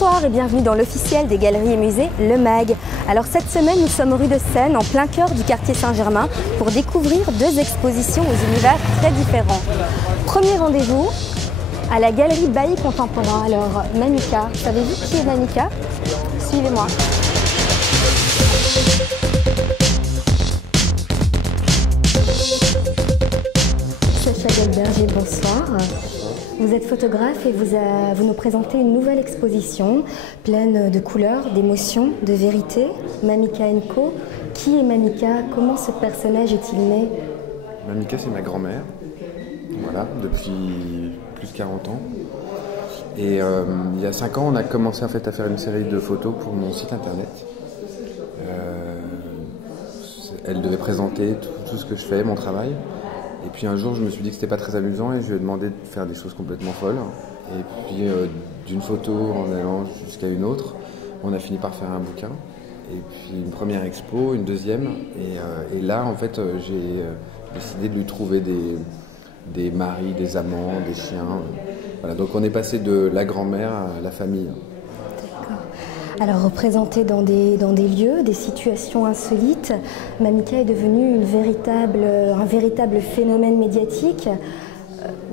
Bonsoir et bienvenue dans l'officiel des galeries et musées, le MAG. Alors cette semaine, nous sommes rue de Seine, en plein cœur du quartier Saint-Germain, pour découvrir deux expositions aux univers très différents. Premier rendez-vous à la galerie Bailly Contemporain. Alors Mamika, savez-vous qui est Mamika? Suivez-moi. Sacha Goldberger, bonsoir. Vous êtes photographe et vous nous présentez une nouvelle exposition pleine de couleurs, d'émotions, de vérité. Mamika & Co. Qui est Mamika? Comment ce personnage est-il né? Mamika, c'est ma grand-mère, voilà, depuis plus de 40 ans. Et il y a 5 ans, on a commencé en fait à faire une série de photos pour mon site internet. Elle devait présenter tout ce que je fais, mon travail. Et puis un jour, je me suis dit que c'était pas très amusant et je lui ai demandé de faire des choses complètement folles. Et puis d'une photo en allant jusqu'à une autre, on a fini par faire un bouquin. Et puis une première expo, une deuxième. Et là, en fait, j'ai décidé de lui trouver des maris, des amants, des chiens. Voilà, donc on est passé de la grand-mère à la famille. Alors représentée dans des lieux, des situations insolites, Mamika est devenue un véritable phénomène médiatique.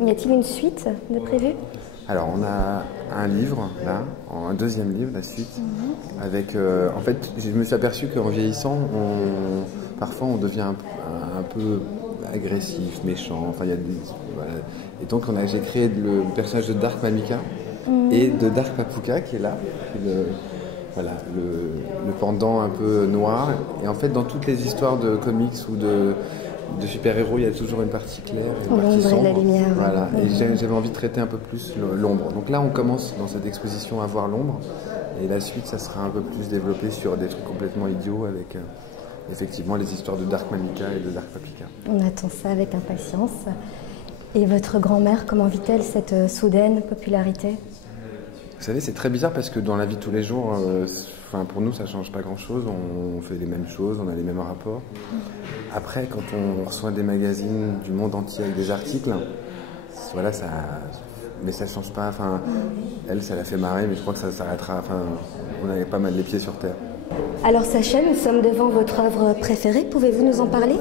Y a-t-il une suite de prévu? Alors on a un livre là, un deuxième livre, la suite, avec. En fait, je me suis aperçu qu'en vieillissant, parfois on devient un peu agressif, méchant. Enfin, il y a voilà. Et donc j'ai créé le personnage de Dark Mamika et de Dark Papuka qui est là. Voilà, le pendant un peu noir. Et en fait, dans toutes les histoires de comics ou de super-héros, il y a toujours une partie claire et une partie sombre. L'ombre et la lumière. Voilà. Et j'avais envie de traiter un peu plus l'ombre. Donc là, on commence dans cette exposition à voir l'ombre. Et la suite, ça sera un peu plus développé sur des trucs complètement idiots avec effectivement les histoires de Dark Mamika et de Dark Paprika. On attend ça avec impatience. Et votre grand-mère, comment vit-elle cette soudaine popularité? Vous savez, c'est très bizarre parce que dans la vie de tous les jours, pour nous, ça ne change pas grand-chose. On fait les mêmes choses, on a les mêmes rapports. Après, quand on reçoit des magazines du monde entier avec des articles, voilà, mais ça ne change pas. Enfin, elle, ça la fait marrer, mais je crois que ça s'arrêtera. Enfin, on avait pas mal les pieds sur terre. Alors Sacha, nous sommes devant votre œuvre préférée. Pouvez-vous nous en parler?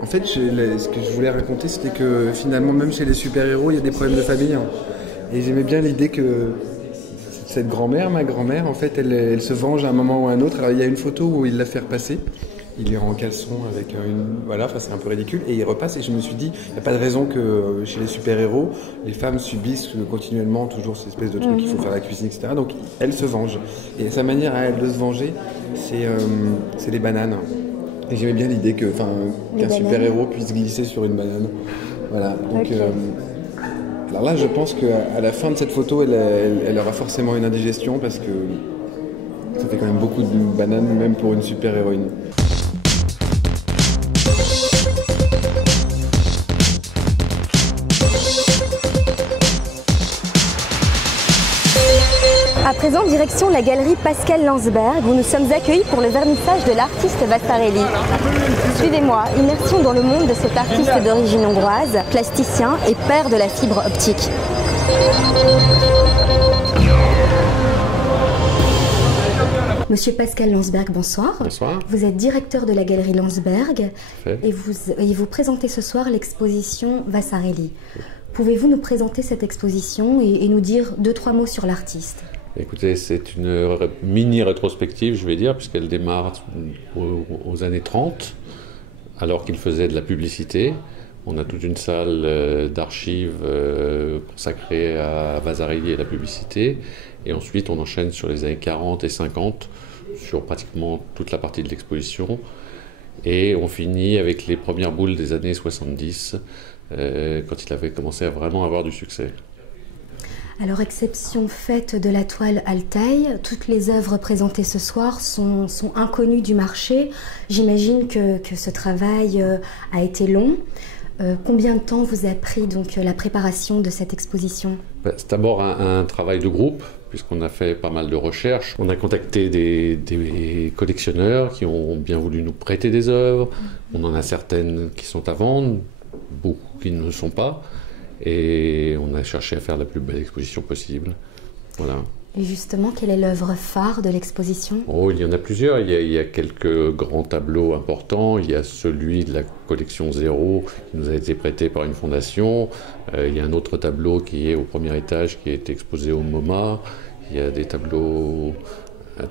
En fait, ce que je voulais raconter, c'était que finalement, même chez les super-héros, il y a des problèmes de famille. Et j'aimais bien l'idée que cette grand-mère, ma grand-mère, en fait, elle se venge à un moment ou à un autre. Alors, il y a une photo où il la fait repasser. Il est en caleçon avec une... Voilà, enfin, c'est un peu ridicule. Et il repasse et je me suis dit, il n'y a pas de raison que chez les super-héros, les femmes subissent continuellement toujours cette espèce de truc, il faut faire la cuisine, etc. Donc, elle se venge. Et sa manière à elle de se venger, c'est les bananes. Et j'aimais bien l'idée qu'un super-héros puisse glisser sur une banane. Voilà, donc... Okay. Alors là, je pense qu'à la fin de cette photo, elle aura forcément une indigestion parce que ça fait quand même beaucoup de bananes, même pour une super-héroïne. À présent, direction la galerie Pascal Landsberg, où nous sommes accueillis pour le vernissage de l'artiste Vasarely. Suivez-moi, immersion dans le monde de cet artiste d'origine hongroise, plasticien et père de la fibre optique. Monsieur Pascal Landsberg, bonsoir. Bonsoir. Vous êtes directeur de la galerie Landsberg et vous présentez ce soir l'exposition Vasarely. Pouvez-vous nous présenter cette exposition et nous dire 2-3 mots sur l'artiste? Écoutez, c'est une mini-rétrospective, je vais dire, puisqu'elle démarre aux années 30, alors qu'il faisait de la publicité. On a toute une salle d'archives consacrée à Vasarely et la publicité. Et ensuite, on enchaîne sur les années 40 et 50, sur pratiquement toute la partie de l'exposition. Et on finit avec les premières boules des années 70, quand il avait commencé à vraiment avoir du succès. Alors, exception faite de la toile Altaï, toutes les œuvres présentées ce soir sont inconnues du marché. J'imagine que ce travail a été long. Combien de temps vous a pris donc la préparation de cette exposition? C'est d'abord un travail de groupe, puisqu'on a fait pas mal de recherches. On a contacté des collectionneurs qui ont bien voulu nous prêter des œuvres. On en a certaines qui sont à vendre, beaucoup qui ne le sont pas. Et on a cherché à faire la plus belle exposition possible. Voilà. Et justement, quelle est l'œuvre phare de l'exposition? Oh, il y en a plusieurs. Il y a quelques grands tableaux importants. Il y a celui de la collection Zéro qui nous a été prêté par une fondation. Il y a un autre tableau qui est au premier étage qui est exposé au MoMA. Il y a des tableaux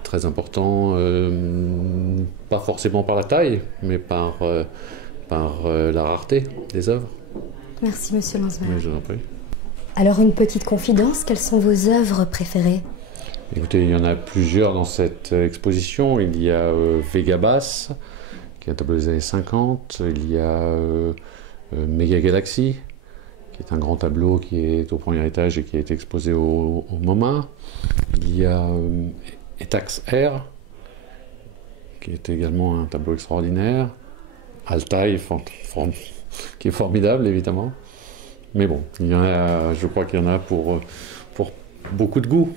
très importants, pas forcément par la taille, mais par la rareté des œuvres. Merci, Monsieur Lanzmann. Oui, je vous en prie. Alors, une petite confidence, quelles sont vos œuvres préférées? Écoutez, il y en a plusieurs dans cette exposition. Il y a Vega Bass, qui est un tableau des années 50. Il y a Méga Galaxy, qui est un grand tableau qui est au premier étage et qui a été exposé au MoMA. Il y a Etax Air, qui est également un tableau extraordinaire. Altaï, qui est formidable, évidemment. Mais bon, il y en a, je crois qu'il y en a pour beaucoup de goût.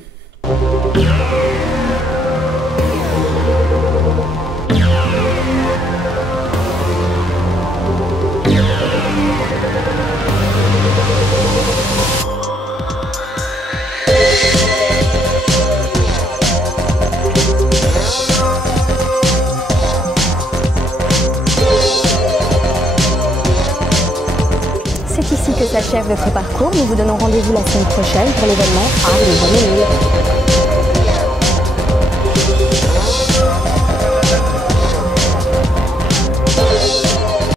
C'est ici que s'achève notre parcours. Nous vous donnons rendez-vous la semaine prochaine pour l'événement Art de Bonne Nuit.